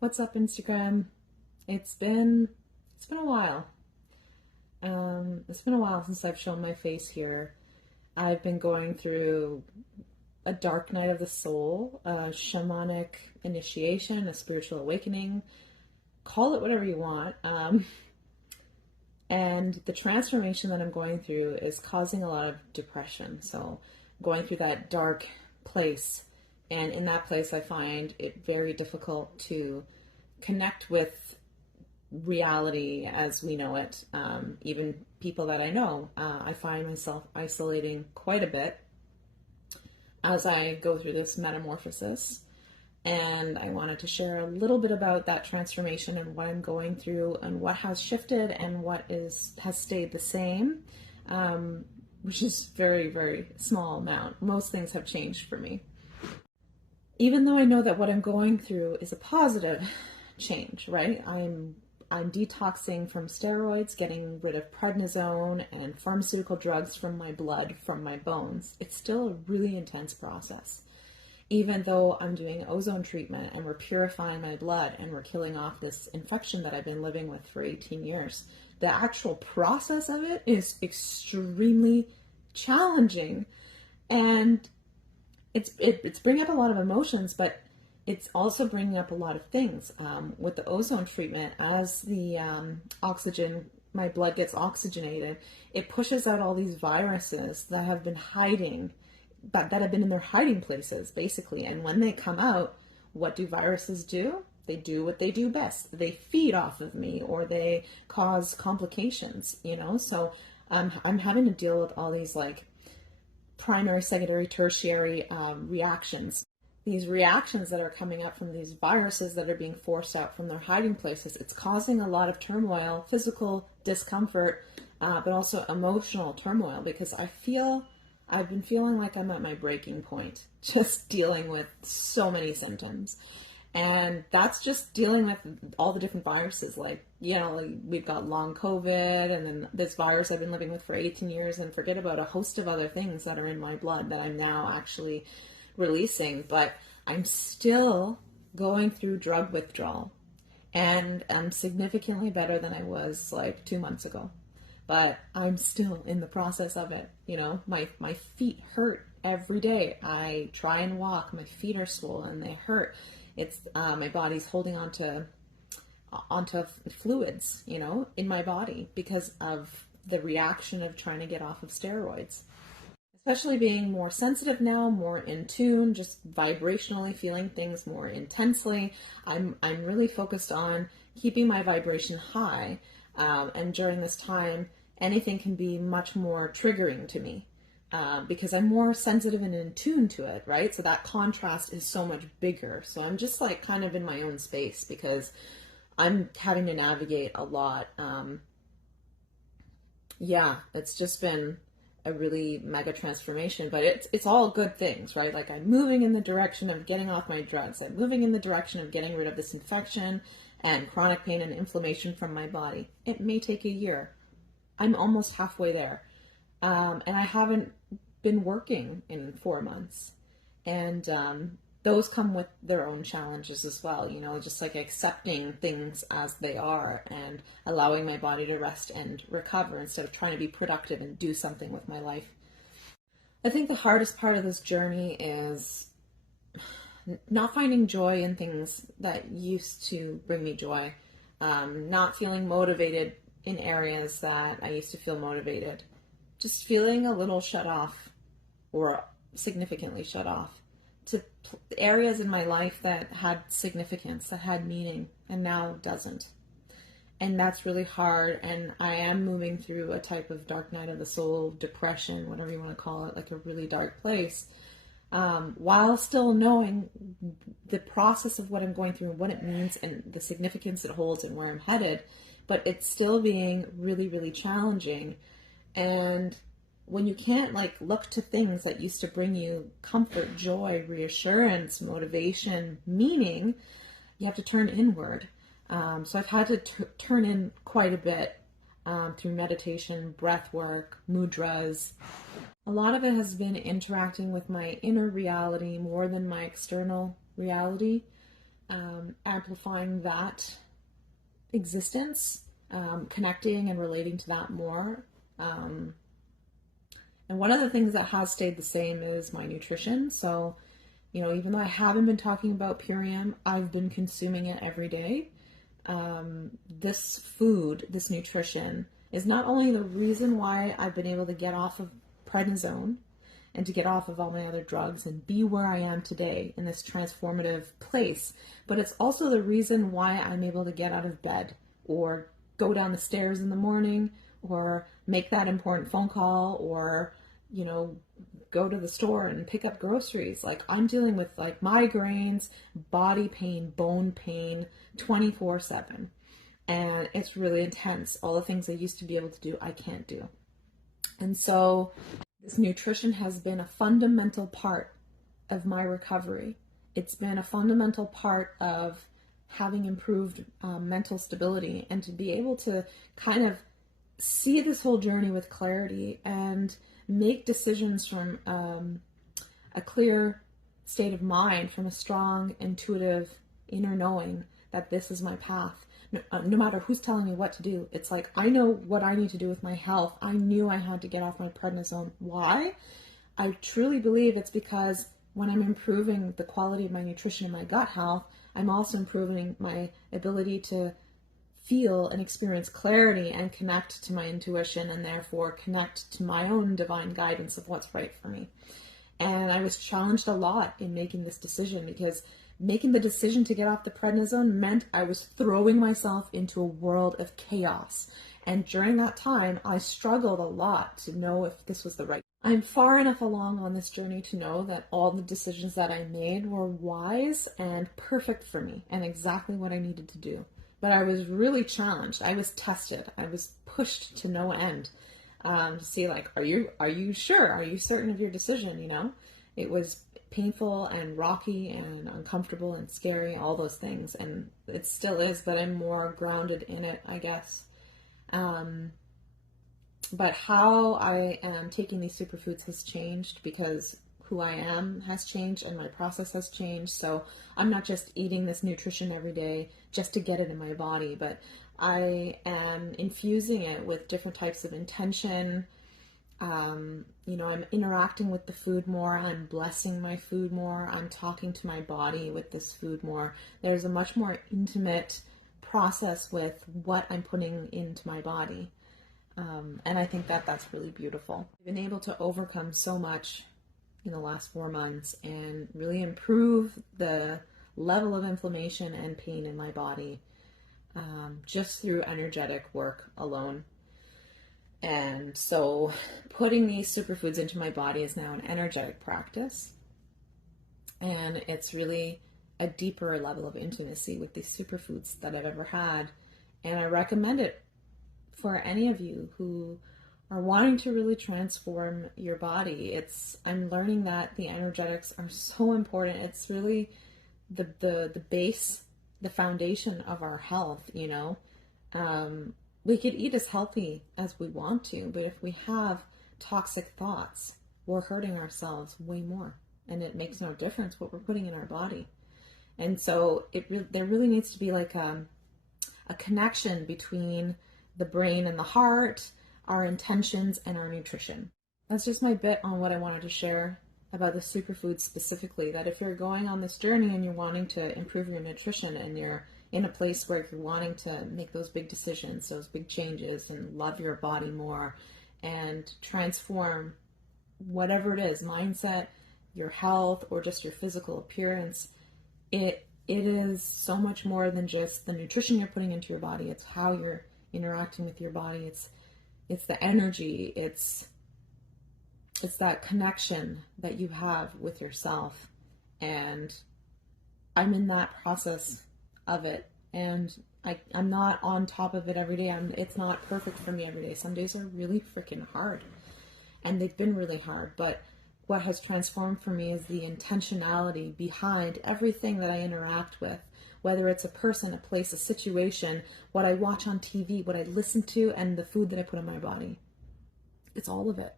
What's up, Instagram? It's been it's been a while. It's been a while since I've shown my face here. I've been going through a dark night of the soul, a shamanic initiation, a spiritual awakening. Call it whatever you want. And the transformation that I'm going through is causing a lot of depression. So, going through that dark place, and in that place, I find it very difficult to connect with reality as we know it. Even people that I know, I find myself isolating quite a bit as I go through this metamorphosis. And I wanted to share a little bit about that transformation and what I'm going through and what has shifted and what has stayed the same, which is very, very small amount. Most things have changed for me. Even though I know that what I'm going through is a positive change, right? I'm detoxing from steroids, getting rid of prednisone and pharmaceutical drugs from my blood, from my bones. It's still a really intense process. Even though I'm doing ozone treatment and we're purifying my blood and we're killing off this infection that I've been living with for 18 years, the actual process of it is extremely challenging. And it's bringing up a lot of emotions, but it's also bringing up a lot of things. With the ozone treatment, as the oxygen, my blood gets oxygenated, it pushes out all these viruses that have been hiding, that have been in their hiding places, basically. And when they come out, what do viruses do? They do what they do best. They feed off of me, or they cause complications, So I'm having to deal with all these like primary, secondary, tertiary reactions. These reactions that are coming up from these viruses that are being forced out from their hiding places, it's causing a lot of turmoil, physical discomfort, but also emotional turmoil, because I've been feeling like I'm at my breaking point, just dealing with so many symptoms. And that's just dealing with all the different viruses. Like, we've got long COVID, and then this virus I've been living with for 18 years, and forget about a host of other things that are in my blood that I'm now actually releasing. But I'm still going through drug withdrawal, and I'm significantly better than I was like 2 months ago. But I'm still in the process of it. My feet hurt every day. I try and walk, my feet are swollen, they hurt. It's my body's holding onto fluids, in my body because of the reaction of trying to get off of steroids. Especially being more sensitive now, more in tune, just vibrationally feeling things more intensely. I'm really focused on keeping my vibration high, and during this time, anything can be much more triggering to me. Because I'm more sensitive and in tune to it, right? So that contrast is so much bigger. So I'm just like kind of in my own space because I'm having to navigate a lot. It's just been a really mega transformation, but it's all good things, right? Like, I'm moving in the direction of getting off my drugs. I'm moving in the direction of getting rid of this infection and chronic pain and inflammation from my body. It may take a year. I'm almost halfway there. And I haven't been working in 4 months. And those come with their own challenges as well, just like accepting things as they are and allowing my body to rest and recover instead of trying to be productive and do something with my life. I think the hardest part of this journey is not finding joy in things that used to bring me joy, not feeling motivated in areas that I used to feel motivated. Just feeling a little shut off, or significantly shut off, to areas in my life that had significance, that had meaning, and now doesn't. And that's really hard, and I am moving through a type of dark night of the soul, depression, whatever you want to call it, like a really dark place, while still knowing the process of what I'm going through and what it means and the significance it holds and where I'm headed, but it's still being really, really challenging. And when you can't look to things that used to bring you comfort, joy, reassurance, motivation, meaning, you have to turn inward. So I've had to turn in quite a bit through meditation, breath work, mudras. A lot of it has been interacting with my inner reality more than my external reality. amplifying that existence, connecting and relating to that more. And one of the things that has stayed the same is my nutrition. So, even though I haven't been talking about Purium, I've been consuming it every day. This food, this nutrition, is not only the reason why I've been able to get off of prednisone and to get off of all my other drugs and be where I am today in this transformative place, but it's also the reason why I'm able to get out of bed or go down the stairs in the morning or make that important phone call or, go to the store and pick up groceries. Like, I'm dealing with like migraines, body pain, bone pain, 24/7. And it's really intense. All the things I used to be able to do, I can't do. And so this nutrition has been a fundamental part of my recovery. It's been a fundamental part of having improved mental stability and to be able to kind of see this whole journey with clarity and make decisions from a clear state of mind, from a strong, intuitive inner knowing that this is my path. No matter who's telling me what to do, it's like, I know what I need to do with my health. I knew I had to get off my prednisone. Why? I truly believe it's because when I'm improving the quality of my nutrition and my gut health, I'm also improving my ability to feel and experience clarity and connect to my intuition and therefore connect to my own divine guidance of what's right for me. And I was challenged a lot in making this decision because making the decision to get off the prednisone meant I was throwing myself into a world of chaos. And during that time, I struggled a lot to know if this was the right. I'm far enough along on this journey to know that all the decisions that I made were wise and perfect for me and exactly what I needed to do. But I was really challenged. I was tested. I was pushed to no end to see, like, are you sure? Are you certain of your decision? It was painful and rocky and uncomfortable and scary, all those things. And it still is, but I'm more grounded in it, I guess. But how I am taking these superfoods has changed because who I am has changed and my process has changed. So I'm not just eating this nutrition every day just to get it in my body, but I am infusing it with different types of intention. I'm interacting with the food more. I'm blessing my food more. I'm talking to my body with this food more. There's a much more intimate process with what I'm putting into my body. And I think that that's really beautiful. I've been able to overcome so much in the last 4 months and really improve the level of inflammation and pain in my body just through energetic work alone. And so putting these superfoods into my body is now an energetic practice. And it's really a deeper level of intimacy with these superfoods that I've ever had. And I recommend it for any of you who are wanting to really transform your body. I'm learning that the energetics are so important. It's really the base, the foundation of our health, We could eat as healthy as we want to, but if we have toxic thoughts, we're hurting ourselves way more. And it makes no difference what we're putting in our body. And so there really needs to be like a connection between the brain and the heart, our intentions, and our nutrition. That's just my bit on what I wanted to share about the superfoods specifically, that if you're going on this journey and you're wanting to improve your nutrition and you're in a place where you're wanting to make those big decisions, those big changes, and love your body more and transform whatever it is, mindset, your health, or just your physical appearance, it is so much more than just the nutrition you're putting into your body. It's how you're interacting with your body. It's the energy. It's that connection that you have with yourself. And I'm in that process of it. And I'm not on top of it every day. It's not perfect for me every day. Some days are really freaking hard. And they've been really hard. But what has transformed for me is the intentionality behind everything that I interact with. Whether it's a person, a place, a situation, what I watch on TV, what I listen to, and the food that I put in my body. It's all of it.